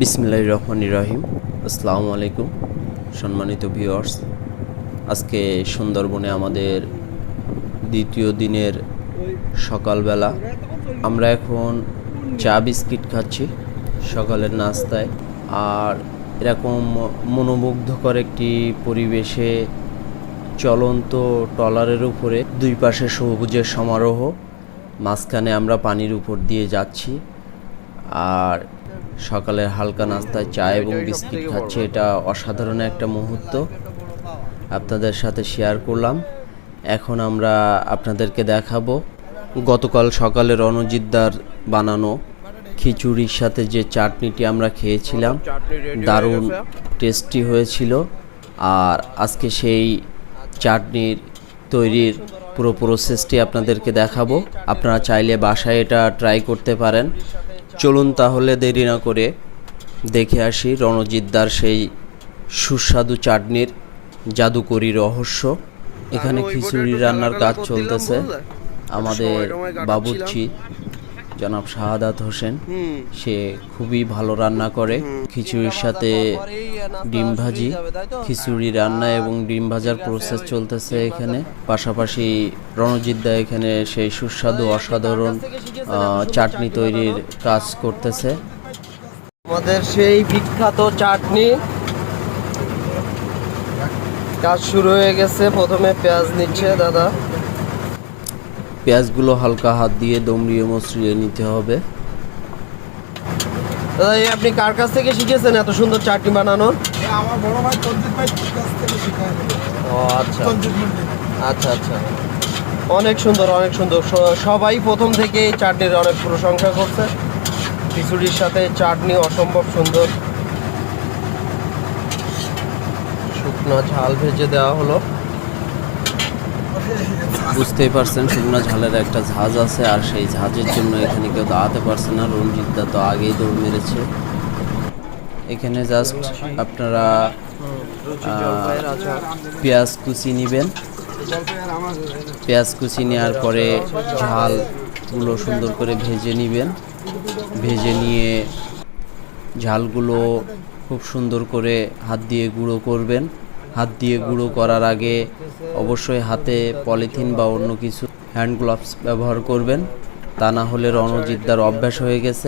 বিসমিল্লাহির রহমানির রহিম। আসসালামু আলাইকুম সম্মানিত ভিউয়ার্স, আজকে সুন্দরবনে আমাদের দ্বিতীয় দিনের সকালবেলা। আমরা এখন চা বিস্কিট খাচ্ছি সকালের নাস্তায়। আর এরকম মনোমুগ্ধকর একটি পরিবেশে চলন্ত ট্রলারের উপরে দুই পাশে সবুজের সমারোহ, মাঝখানে আমরা পানির উপর দিয়ে যাচ্ছি আর সকালের হালকা নাস্তায় চা এবং বিস্কিট খাচ্ছি। এটা অসাধারণ একটা মুহূর্ত আপনাদের সাথে শেয়ার করলাম। এখন আমরা আপনাদেরকে দেখাবো গতকাল সকালে রণজিদ্দার বানানো খিচুড়ির সাথে যে চাটনিটি আমরা খেয়েছিলাম, দারুণ টেস্টি হয়েছিল। আর আজকে সেই চাটনির তৈরির পুরো প্রসেসটি আপনাদেরকে দেখাবো। আপনারা চাইলে বাসায় এটা ট্রাই করতে পারেন। চলুন তাহলে দেরি না করে দেখে আসি রণজিদ্দার সেই সুস্বাদু চাটনির জাদুকরি রহস্য। এখানে খিচুড়ি রান্নার কাজ চলতেছে। আমাদের বাবুর্চি জনাব শাহাদাত হোসেন, সে খুবই ভালো রান্না করে। খিচুড়ির সাথে ডিম ভাজি, খিচুড়ি রান্না এবং ডিম ভাজার প্রসেস চলতেছে এখানে। পাশাপাশি রণজিদ্দা এখানে সেই সুস্বাদু অসাধারণ চাটনি তৈরির কাজ করতেছে। আমাদের সেই বিখ্যাত চাটনি কাজ শুরু হয়ে গেছে। প্রথমে পেঁয়াজ নিচ্ছে দাদা। পেঁয়াজগুলো হালকা হাত দিয়ে দমড়িয়ে মসৃয়ে নিতে হবে। দাদা, এই আপনি কার কাছ থেকে শিখেছেন এত সুন্দর চাটনি বানানো? আমার বড় ভাই তঞ্জিত ভাই কাছ থেকে শেখা। ও আচ্ছা আচ্ছা আচ্ছা, অনেক সুন্দর অনেক সুন্দর। সবাই প্রথম থেকে এই চাটনির অনেক প্রশংসা করছে। খিচুড়ির সাথে চাটনি অসম্ভব সুন্দর। শুকনো ঝাল ভেজে দেওয়া হলো। বুঝতেই পারছেন শুকনো ঝালের একটা ঝাঁজ আছে, আর সেই ঝাঁজের জন্য এখানে কেউ দাঁড়াতে পারছে না। রণজিদ্দা তো আগেই দৌড় মেরেছে। এখানে জাস্ট আপনারা পেঁয়াজ কুচি নেবেন। পেঁয়াজ কুচি নেওয়ার পরে ঝালগুলো সুন্দর করে ভেজে নেবেন। ভেজে নিয়ে ঝালগুলো খুব সুন্দর করে হাত দিয়ে গুঁড়ো করবেন। হাত দিয়ে গুঁড়ো করার আগে অবশ্যই হাতে পলিথিন বা অন্য কিছু হ্যান্ড গ্লাভস ব্যবহার করবেন। তা না হলে রণজিদ্দার অভ্যাস হয়ে গেছে,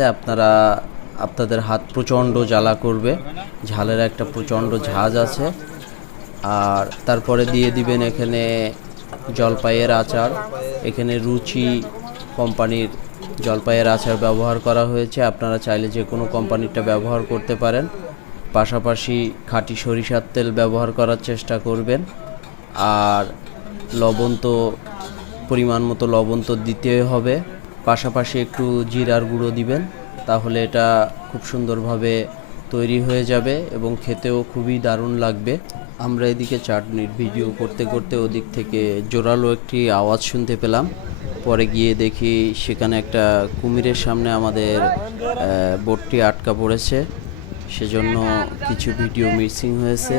আপনাদের হাত প্রচণ্ড জ্বালা করবে। ঝালের একটা প্রচণ্ড ঝাঁজ আছে। আর তারপরে দিয়ে দিবেন এখানে জলপাইয়ের আচার। এখানে রুচি কোম্পানির জলপাইয়ের আচার ব্যবহার করা হয়েছে। আপনারা চাইলে যে কোনো কোম্পানিটা ব্যবহার করতে পারেন। পাশাপাশি খাঁটি সরিষার তেল ব্যবহার করার চেষ্টা করবেন। আর লবণ তো পরিমাণ মতো লবণ তো দিতেই হবে। পাশাপাশি একটু জিরার গুঁড়ো দিবেন, তাহলে এটা খুব সুন্দরভাবে তৈরি হয়ে যাবে এবং খেতেও খুবই দারুণ লাগবে। আমরা এদিকে চাটনির ভিডিও করতে করতে ওদিক থেকে জোরালো একটি আওয়াজ শুনতে পেলাম। পরে গিয়ে দেখি সেখানে একটা কুমিরের সামনে আমাদের বোটটি আটকা পড়েছে। সেজন্য কিছু ভিডিও মিসিং হয়েছে।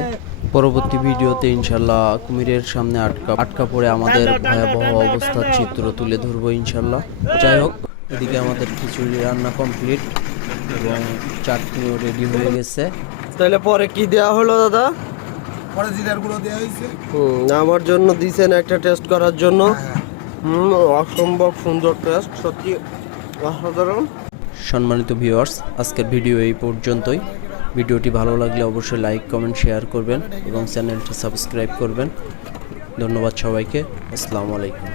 পরবর্তী ভিডিওতে ইনশাল্লাহ কুমিরের সামনে আটকা পড়ে আমাদের ভয়াবহ অবস্থার চিত্র তুলে ধরবো ইনশাল্লাহ। যাই হোক, এদিকে আমাদের খিচুড়ি রান্না কমপ্লিট এবং চাটনিও রেডি হয়ে গেছে। তাহলে পরে কি দেওয়া হলো দাদা? পরে জিরার গুঁড়ো দেওয়া হয়েছে। আমার জন্য দিয়েছেন একটা টেস্ট করার জন্য। অসম্ভব সুন্দর টেস্ট, সত্যি অসাধারণ। সম্মানিত ভিউয়ার্স, আজকের ভিডিও এই পর্যন্তই। ভিডিওটি ভালো লাগলে অবশ্যই লাইক, কমেন্ট, শেয়ার করবেন এবং চ্যানেলটি সাবস্ক্রাইব করবেন। ধন্যবাদ সবাইকে। আসসালামু আলাইকুম।